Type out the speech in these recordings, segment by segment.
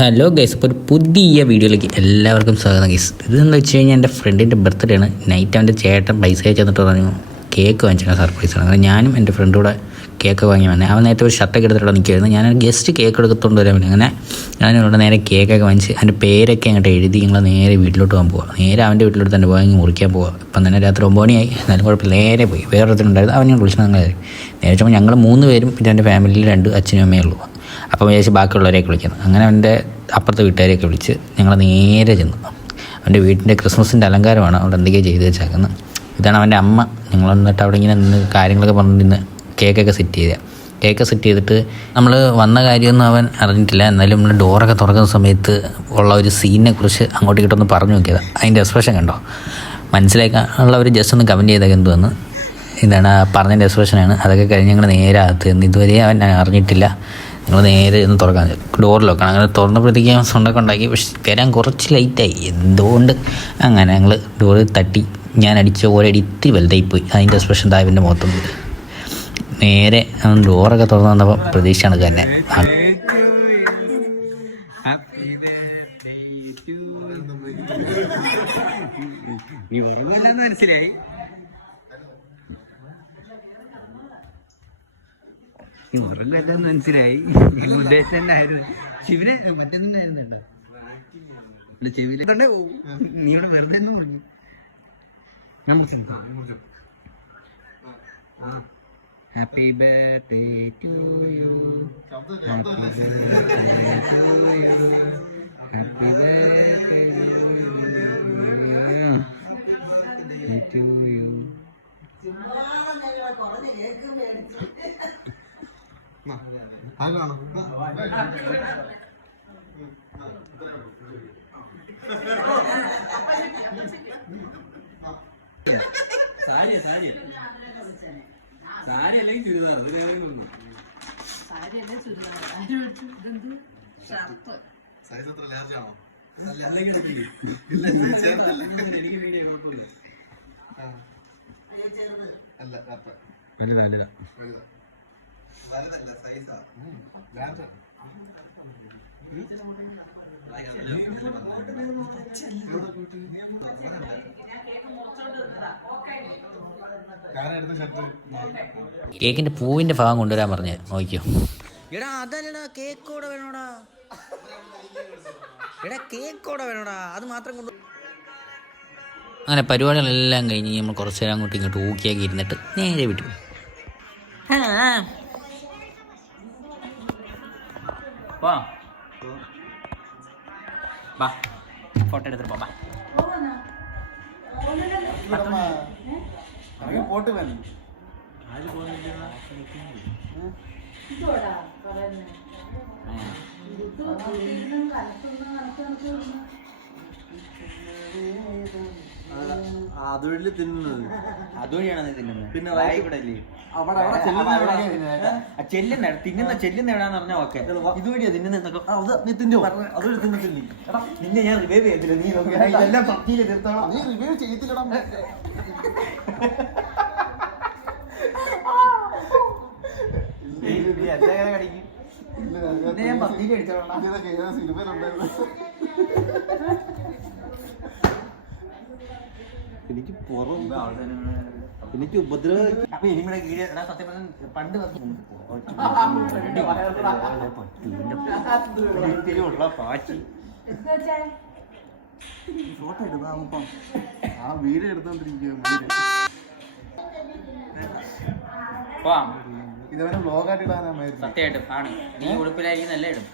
Hello guys, ഇപ്പോൾ ഒരു പുതിയ വീഡിയോയിലേക്ക് എല്ലാവർക്കും സ്വാഗതം ഗൈസ്. ഇതെന്ന് വെച്ച് കഴിഞ്ഞാൽ എൻ്റെ ഫ്രണ്ടിൻ്റെ ബർത്ത്ഡേ ആണ്. നൈറ്റ് അവൻ്റെ ചേട്ടൻ പൈസ അയച്ചു തന്നിട്ട് പറഞ്ഞു കേക്ക് വാങ്ങിച്ചാൽ സർപ്രൈസാണ്. അങ്ങനെ ഞാനും എൻ്റെ ഫ്രണ്ടും കൂടെ കേക്ക് വാങ്ങി വന്നേ. അവൻ നേരത്തെ ഒരു ഷർട്ടൊക്കെ എടുത്തിട്ട് നിൽക്കുമായിരുന്നു. ഞാൻ ഗസ്റ്റ് കേക്ക് എടുത്തുകൊണ്ട് വരാൻ വേണ്ടി അങ്ങനെ ഞാനിവിടെ നേരെ കേക്കൊക്കെ വാങ്ങിച്ച് അതിൻ്റെ പേരൊക്കെ അങ്ങോട്ട് എഴുതി ഞങ്ങൾ നേരെ വീട്ടിലോട്ട് പോകാൻ പോവാം. നേരെ അവൻ്റെ വീട്ടിലോട്ട് തന്നെ പോകാൻ മുറിക്കാൻ പോവാം. ഇപ്പം തന്നെ രാത്രി 9 മണിയായി. എന്നാലും കുഴപ്പമില്ല, നേരെ പോയി. വേറൊരുത്തരുണ്ടായിരുന്നു, അവൻ ഞാൻ വിളിച്ചു. ഞങ്ങൾ നേരെ വെച്ചപ്പോൾ ഞങ്ങൾ 3 പേരും പിന്നെ എൻ്റെ ഫാമിലിയിൽ 2 അച്ഛനും അമ്മയേ ഉള്ളൂ. അപ്പം വിചാരിച്ച് ബാക്കിയുള്ളവരെയൊക്കെ വിളിക്കുന്നത്. അങ്ങനെ അവൻ്റെ അപ്പുറത്തെ വീട്ടുകാരെയൊക്കെ വിളിച്ച് ഞങ്ങൾ നേരെ ചെന്നു. അവൻ്റെ വീട്ടിൻ്റെ ക്രിസ്മസിൻ്റെ അലങ്കാരമാണ് അവിടെ എന്തൊക്കെയാണ് ചെയ്ത് വെച്ചേക്കുന്നത്. ഇതാണ് അവൻ്റെ അമ്മ. ഞങ്ങൾ വന്നിട്ട് അവിടെ ഇങ്ങനെ നിന്ന് കാര്യങ്ങളൊക്കെ പറഞ്ഞിരുന്ന് കേക്കൊക്കെ സെറ്റ് ചെയ്തിട്ട് നമ്മൾ വന്ന കാര്യമൊന്നും അവൻ അറിഞ്ഞിട്ടില്ല. എന്നാലും നമ്മൾ ഡോറൊക്കെ തുറക്കുന്ന സമയത്ത് ഉള്ള ഒരു സീനിനെ കുറിച്ച് അങ്ങോട്ട് ഇങ്ങോട്ടൊന്ന് പറഞ്ഞു നോക്കിയത്. അതിൻ്റെ എക്സ്പ്രഷൻ കണ്ടോ, മനസ്സിലാക്കാനുള്ളവർ ജസ്റ്റ് ഒന്ന് കമൻറ്റ് ചെയ്തൊക്കെ എന്തുവന്ന്. ഇതാണ് പറഞ്ഞതിൻ്റെ എക്സ്പ്രഷനാണ്. അതൊക്കെ കഴിഞ്ഞ് ഞങ്ങൾ നേരെ അകത്ത് നിന്ന് ഇതുവരെ അവൻ അറിഞ്ഞിട്ടില്ല. ഞങ്ങൾ നേരെ ഒന്ന് തുറക്കാൻ ഡോറിൽ വെക്കണം. അങ്ങനെ തുറന്നപ്പോഴത്തേക്കും സൗണ്ടൊക്കെ ഉണ്ടാക്കി. പക്ഷെ വരാൻ കുറച്ച് ലൈറ്റായി എന്തുകൊണ്ട്. അങ്ങനെ ഞങ്ങൾ ഡോറ് തട്ടി ഞാൻ അടിച്ച ഒരടി ഇത്തിരി വലുതായിപ്പോയി. അതിൻ്റെ എക്സ്പ്രഷൻ തായവൻ്റെ മുഖത്തുണ്ട്. നേരെ ഡോറൊക്കെ തുറന്ന് വന്നപ്പോൾ പ്രതീക്ഷയാണ് തന്നെ. മനസ്സിലായി. ഇവരെല്ലാം മനസ്സിലായി. ഉദ്ദേശം തന്നെ ആയിരുന്നു. ശിവനെ മറ്റൊന്നുണ്ടായിരുന്നുണ്ടോ ചെവിയിലെ നീ ഇവിടെ വെറുതെ ഒന്നും പറഞ്ഞു. Happy birthday to you, happy birthday to you, happy birthday to you. കേക്കിന്റെ പൂവിന്റെ ഭാഗം കൊണ്ടുവരാൻ പറഞ്ഞ് നോക്കിയോ. എടാ അതല്ലടാ, കേക്കോടെ വേണോടാ. എടാ കേക്കോടെ വേണോടാ, അത് മാത്രം കൊണ്ട്. അങ്ങനെ പരിപാടികളെല്ലാം കഴിഞ്ഞ് നമ്മൾ കുറച്ച് നേരം അങ്ങോട്ടും ഇങ്ങോട്ട് ഊക്കിയാക്കി ഇരുന്നിട്ട് നേരെ വിട്ടു. ഫോട്ടോ എടുത്തിട്ട് പോവാ. പോട്ട് വേണം. അതുവഴി തിന്നുന്നത്, അതുവഴിയാണ് നീ തിന്നുന്നത്. പിന്നെ വായിക്കൂടല്ലേ തിന്നുന്ന ചെല്ലുന്ന എവിടാന്ന് പറഞ്ഞാൽ ഓക്കെ. ഇതുവഴിയാ തിന്നുന്നൊക്കെ നീ തിന്നോ? അതുവഴി തിന്നത്തില്ലേ? നിന്നെ ഞാൻ റിവൈവ് ചെയ്തില്ല. നീ ഇതെല്ലാം പത്തിയില് തീർത്തോളാം. നീ റിവ്യൂ ചെയ്തില്ലടാ. ഞാൻ പത്തിയില് അടിച്ചോളാം. സിനിമയിലുണ്ടായിരുന്നു. എനിക്ക് പുറം എനിക്ക് ഉപദ്രവം. അപ്പൊ ഇനിമയുടെ കീഴിൽ സത്യം പറഞ്ഞ പണ്ട് ഉള്ള പാച്ചി ഫോട്ടോ എടുക്കാം. ആ വീഡിയോ എടുത്തോണ്ടിരിക്കും. ഇതവനെ വ്ലോഗായിട്ട് ഇടാനായിരുന്നു. സത്യമായിട്ടും ആണ്. നീ ഉടുപ്പിലായിരിക്കും നല്ല ഇടും.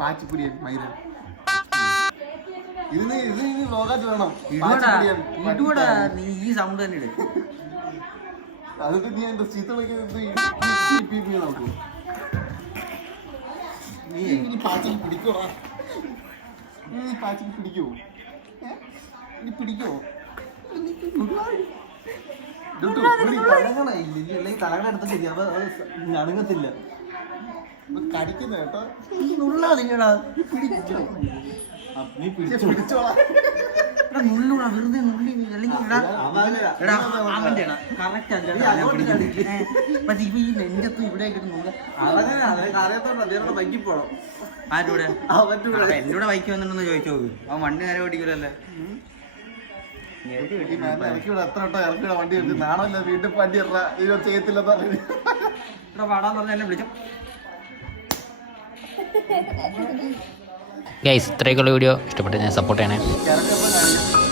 പാച്ചിപ്പുരിയൻ മൈരൻ. ഇതിന് വ്ലോഗായിട്ട് വേണം. ഇടൂടാ, നീ ഈ സൗണ്ട് തന്നെ ഇടും. അതൊക്കെ നീ എന്റെ ചീത്ത നോക്കൂ. നീ പാച്ചിക്ക് പിടിക്കോടാ. നീ പാച്ചിക്ക് പിടിക്കോ? നീ പിടിക്കോ? അല്ലെങ്കിൽ തലകട എടുത്ത ശരി. അപ്പൊ അണുങ്ങത്തില്ല. കടിക്കുന്ന കേട്ടോ. നുള്ളാ നിങ്ങളാ. നീ പിടിച്ചോളാം. നുള്ളൂടാ വെറുതെ നുള്ളി അല്ലെങ്കിൽ അവന്റെ കറക്റ്റ് പക്ഷെ ഇവ ഈ നെഞ്ചത്ത് ഇവിടെ കിട്ടുന്നില്ല. ആരുടെ എന്റെ കൂടെ ബൈക്ക് വന്നിട്ടുണ്ടെന്ന് ചോദിച്ചു നോക്ക്. അവൻ വണ്ടി നേരെ ഓടിക്കൂലല്ലേ. വണ്ടി നാണല്ല വീണ്ടും വണ്ടി ചെയ്യത്തില്ലെന്ന് ഇവിടെ പാടാന്ന് പറഞ്ഞ എന്നെ വിളിച്ചു. ഗൈസ് ഇത്രയൊക്കെയുള്ള വീഡിയോ ഇഷ്ടപ്പെട്ട് ഞാൻ സപ്പോർട്ട് ചെയ്യണേ. കാണിക്കാം.